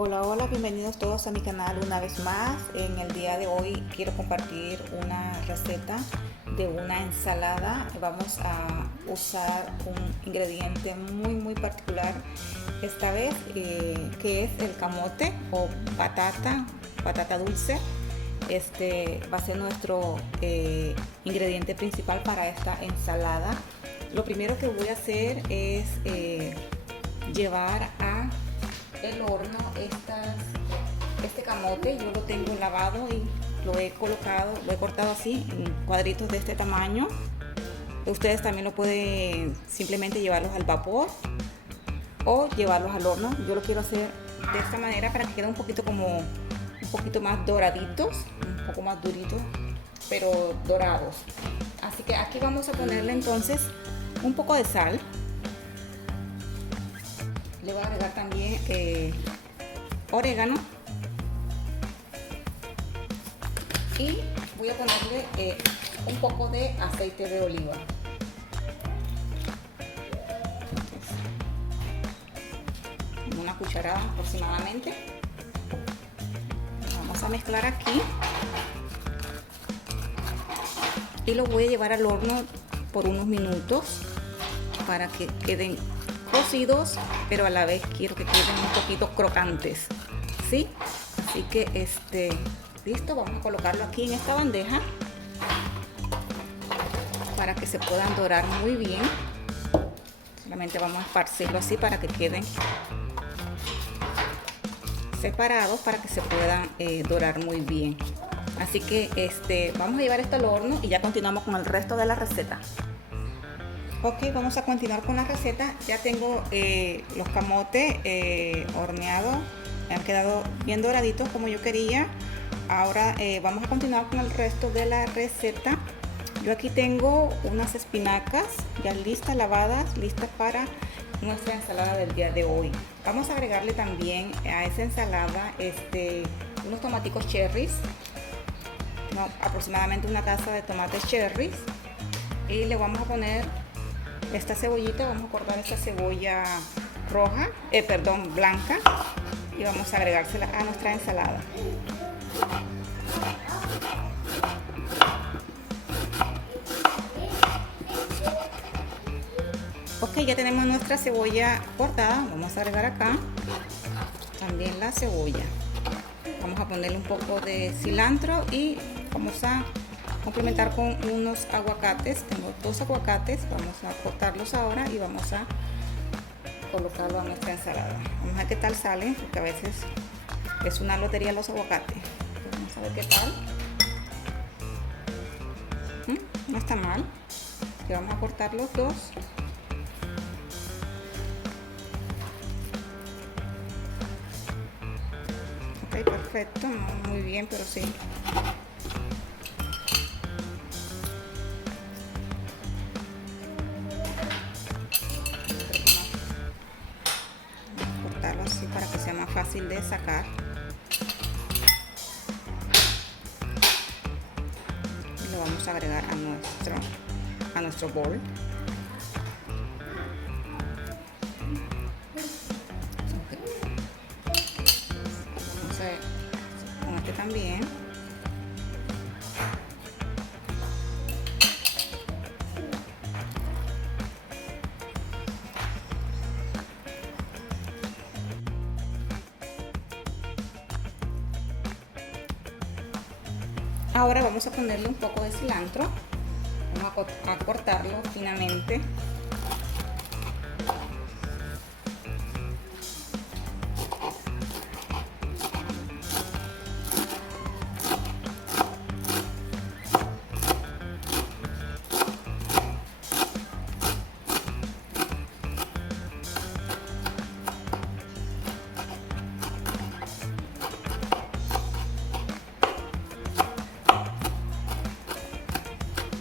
Hola, hola, bienvenidos todos a mi canal una vez más. En el día de hoy quiero compartir una receta de una ensalada. Vamos a usar un ingrediente muy particular esta vez, que es el camote o patata dulce. Este va a ser nuestro ingrediente principal para esta ensalada. Lo primero que voy a hacer es llevar a el horno este camote. Yo lo tengo lavado y lo he cortado así en cuadritos de este tamaño. Ustedes también lo pueden simplemente llevarlos al vapor o llevarlos al horno. Yo lo quiero hacer de esta manera para que quede un poquito más doraditos, un poco más duritos, pero dorados. Así que aquí vamos a ponerle entonces un poco de sal. Le voy a agregar también orégano y voy a ponerle un poco de aceite de oliva. Una cucharada aproximadamente. Vamos a mezclar aquí y lo voy a llevar al horno por unos minutos para que queden cocidos, pero a la vez quiero que queden un poquito crocantes, ¿sí? Así que listo, vamos a colocarlo aquí en esta bandeja para que se puedan dorar muy bien. Solamente vamos a esparcirlo así para que queden separados, para que se puedan dorar muy bien. Así que vamos a llevar esto al horno y ya continuamos con el resto de la receta. Ok, vamos a continuar con la receta. Ya tengo los camotes horneados, han quedado bien doraditos como yo quería. Ahora vamos a continuar con el resto de la receta. Yo aquí tengo unas espinacas ya listas, lavadas, listas para nuestra ensalada del día de hoy. Vamos a agregarle también a esa ensalada unos tomaticos cherries, aproximadamente una taza de tomates cherries, y le vamos a poner esta cebollita. Vamos a cortar esta cebolla blanca, y vamos a agregársela a nuestra ensalada. Ok, ya tenemos nuestra cebolla cortada. Vamos a agregar acá también la cebolla. Vamos a ponerle un poco de cilantro y vamos a complementar con unos aguacates. Tengo 2 aguacates, vamos a cortarlos ahora y vamos a colocarlo a nuestra ensalada. Vamos a ver qué tal salen, porque a veces es una lotería los aguacates. Vamos a ver qué tal. No está mal. Y vamos a cortar los 2. Ok, perfecto, no muy bien, pero sí. Así para que sea más fácil de sacar. Y lo vamos a agregar a nuestro bowl. Vamos a con este también. Ahora vamos a ponerle un poco de cilantro. Vamos a cortarlo finamente.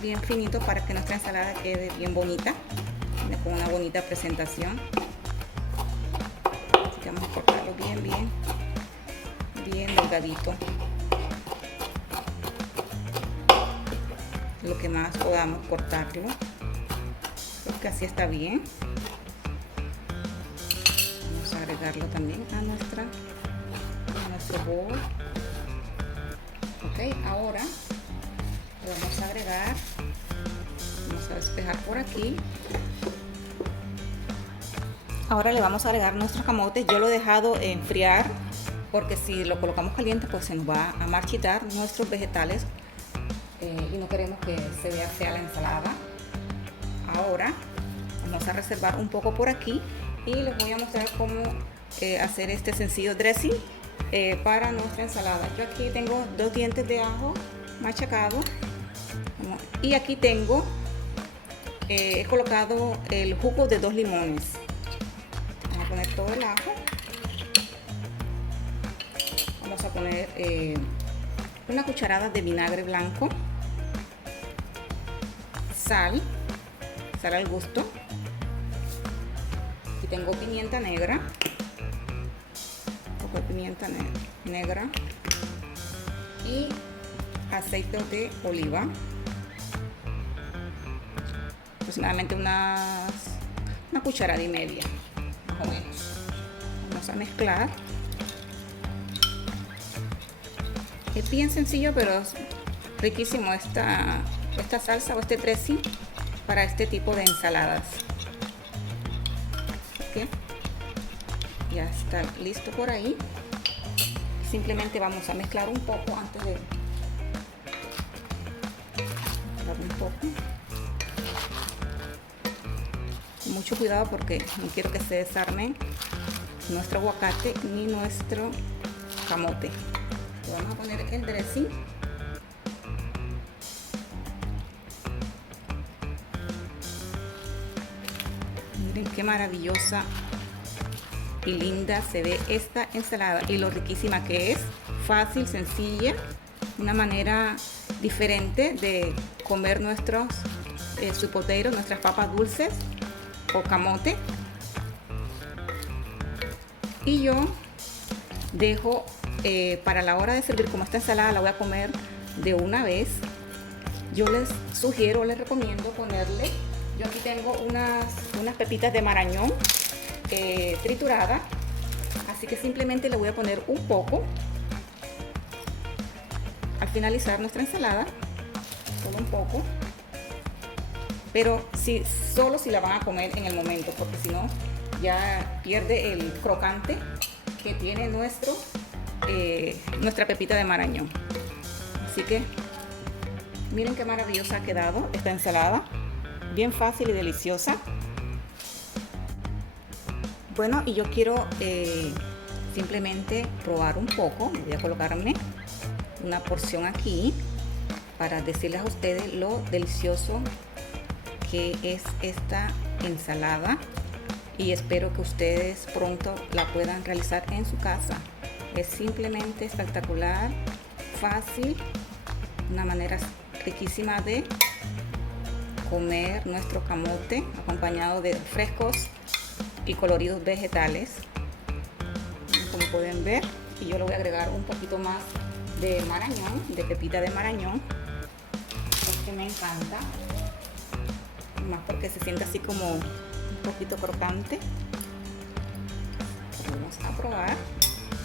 Bien finito para que nuestra ensalada quede bien bonita, con una bonita presentación. Así que vamos a cortarlo bien delgadito, lo que más podamos cortarlo. Creo que así está bien. Vamos a agregarlo también a nuestra nuestro bol. Ok, ahora le vamos a agregar, vamos a despejar por aquí. Ahora le vamos a agregar nuestros camotes. Yo lo he dejado enfriar porque si lo colocamos caliente pues se nos va a marchitar nuestros vegetales y no queremos que se vea fea la ensalada. Ahora vamos a reservar un poco por aquí y les voy a mostrar cómo hacer este sencillo dressing para nuestra ensalada. Yo aquí tengo 2 dientes de ajo machacado y aquí tengo he colocado el jugo de 2 limones. Vamos a poner todo el ajo. Vamos a poner una cucharada de vinagre blanco, sal al gusto. Aquí tengo pimienta negra, un poco de pimienta negra y aceite de oliva, aproximadamente una cucharada y media, más o menos. Vamos a mezclar. Es bien sencillo, pero es riquísimo esta salsa o este dressing para este tipo de ensaladas. ¿Okay? Ya está listo por ahí. Simplemente vamos a mezclar un poco antes de un poco. Mucho cuidado porque no quiero que se desarme nuestro aguacate ni nuestro camote. Vamos a poner el dressing. Miren qué maravillosa y linda se ve esta ensalada y lo riquísima que es. Fácil, sencilla, una manera diferente de comer nuestros sweet potatoes, nuestras papas dulces o camote. Y yo dejo para la hora de servir, como esta ensalada la voy a comer de una vez, yo les sugiero, les recomiendo ponerle, yo aquí tengo unas pepitas de marañón trituradas, así que simplemente le voy a poner un poco al finalizar nuestra ensalada, solo un poco, pero solo si la van a comer en el momento, porque si no ya pierde el crocante que tiene nuestra pepita de marañón. Así que miren qué maravillosa ha quedado esta ensalada, bien fácil y deliciosa. Bueno, y yo quiero simplemente probar un poco. Voy a colocarme una porción aquí para decirles a ustedes lo delicioso que es esta ensalada, y espero que ustedes pronto la puedan realizar en su casa. Es simplemente espectacular, fácil, una manera riquísima de comer nuestro camote acompañado de frescos y coloridos vegetales, como pueden ver. Y yo le voy a agregar un poquito más de marañón, de pepita de marañón, porque me encanta, más porque se siente así como un poquito crocante. Vamos a probar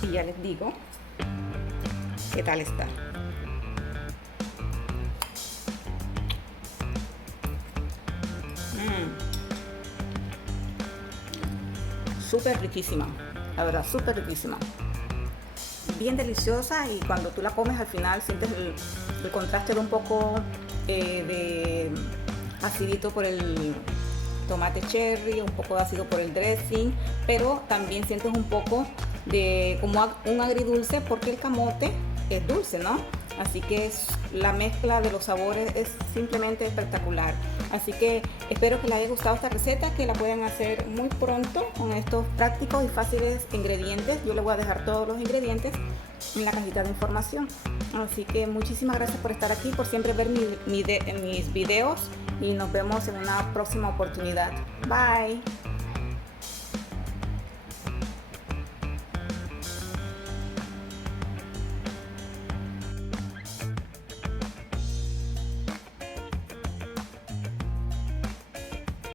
y ya les digo qué tal está. Súper riquísima, la verdad, súper riquísima, bien deliciosa, y cuando tú la comes al final sientes el contraste de un poco de acidito por el tomate cherry, un poco de ácido por el dressing, pero también sientes un poco de como un agridulce porque el camote es dulce, ¿no? Así que la mezcla de los sabores es simplemente espectacular. Así que espero que les haya gustado esta receta, que la puedan hacer muy pronto con estos prácticos y fáciles ingredientes. Yo les voy a dejar todos los ingredientes en la cajita de información. Así que muchísimas gracias por estar aquí, por siempre ver mis videos, y nos vemos en una próxima oportunidad. Bye.